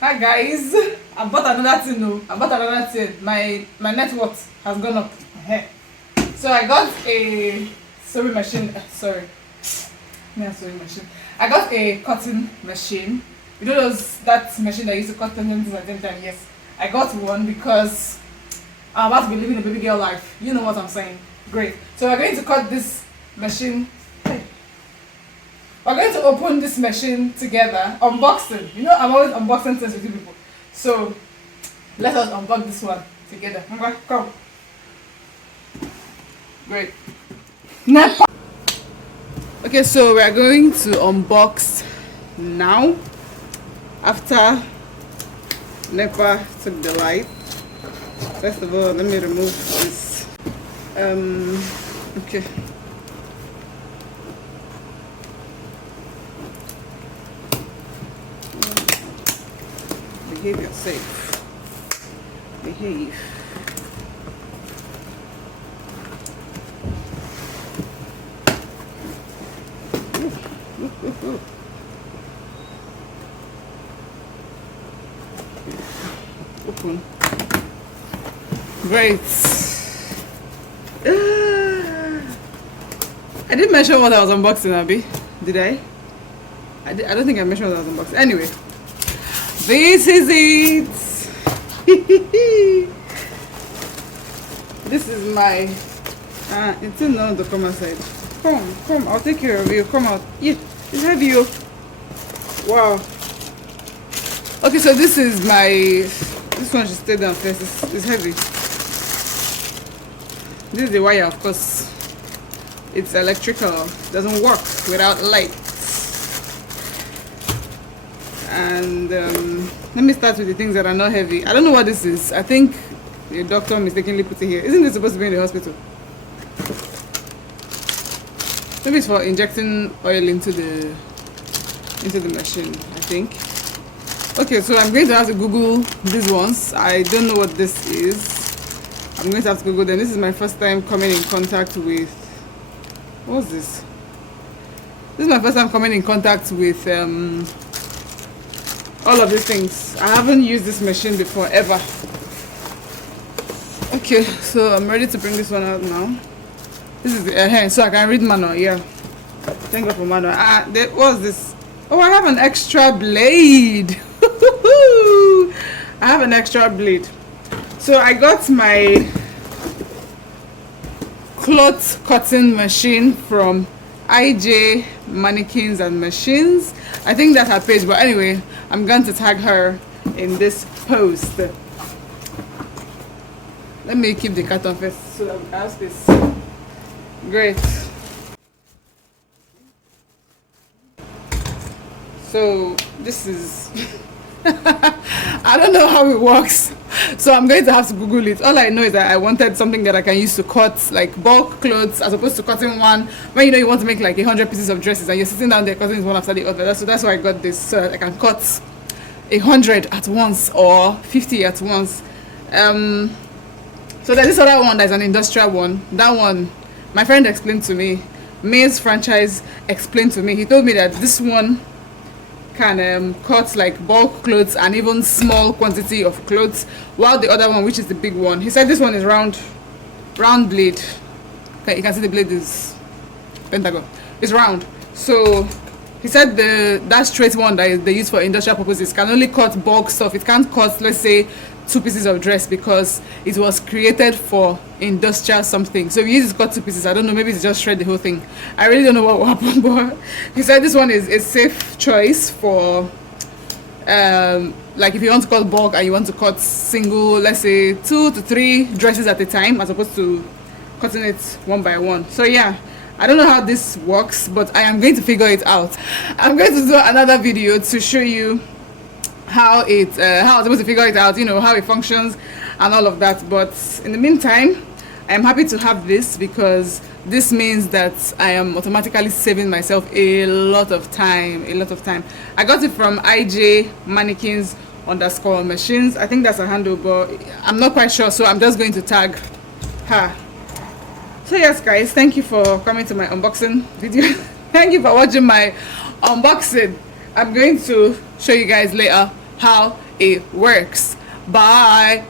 Hi guys, I bought another thing. No, I bought another thing. My net worth has gone up. So I got a sewing machine. Sorry, not sewing machine. I got a cutting machine. You know that machine that used to cut things at the same time. Yes, I got one because I'm about to be living a baby girl life. You know what I'm saying? Great. So we're going to cut this machine. We're going to open this machine together. Unboxing. You know, I'm always unboxing things with you people. So let us unbox this one together. Okay, come. Great. Now. Okay, so we are going to unbox now. After NEPA took the light. First of all, let me remove this. Okay. Behave yourself. Behave. Open. Great. I didn't mention what I was unboxing, Abby. Did I? I don't think I mentioned what I was unboxing. Anyway. This is it. This is my it's in the come side. Come, I'll take care of you. Come out. Yeah, it's heavy. Wow. Okay, so this is this one should stay down first. It's heavy. This is the wire, of course. It's electrical. It doesn't work without light. And let me start with the things that are not heavy. I don't know what this is. I think the doctor mistakenly put it here. Isn't it supposed to be in the hospital? Maybe it's for injecting oil into the machine, I think. Okay, so I'm going to have to Google these ones. I don't know what this is. I'm going to have to Google them. This is my first time coming in contact with... What's this? This is my first time coming in contact with all of these things. I haven't used this machine before, ever. Okay, so I'm ready to bring this one out now. This is the hand, so I can read manual. Yeah, thank God for manual. What's this? Oh, I have an extra blade. I have an extra blade. So I got my cloth cutting machine from IJ Mannequins and Machines. I think that's her page, but anyway, I'm going to tag her in this post. Let me keep the carton first so that we have space. Great. So this is I don't know how it works, so I'm going to have to Google it. All I know is that I wanted something that I can use to cut like bulk clothes as opposed to cutting one when you know you want to make like 100 pieces of dresses and you're sitting down there cutting one after the other. So that's why I got this, so that I can cut 100 at once or 50 at once. So there's this other one that's an industrial one. That one my friend explained to me. May's franchise explained to me. He told me that this one can cut like bulk clothes and even small quantity of clothes, while the other one, which is the big one, he said this one is round blade. Okay, you can see the blade is pentagon. It's round. So he said that straight one that they use for industrial purposes can only cut bulk stuff. It can't cut, let's say, 2 pieces of dress because it was created for industrial something. So if you use it to cut 2 pieces, I don't know, maybe it's just shred the whole thing. I really don't know what will happen, but he said this one is a safe choice for like if you want to cut bulk and you want to cut single, let's say 2 to 3 dresses at a time as opposed to cutting it one by one. So yeah, I don't know how this works, but I am going to figure it out. I'm going to do another video to show you how I was able to figure it out, you know, how it functions and all of that. But in the meantime, I am happy to have this because this means that I am automatically saving myself a lot of time. I got it from IJ Mannequins _machines. I think that's a handle, but I'm not quite sure, so I'm just going to tag her. So yes guys, thank you for coming to my unboxing video. Thank you for watching my unboxing. I'm going to show you guys later how it works. Bye.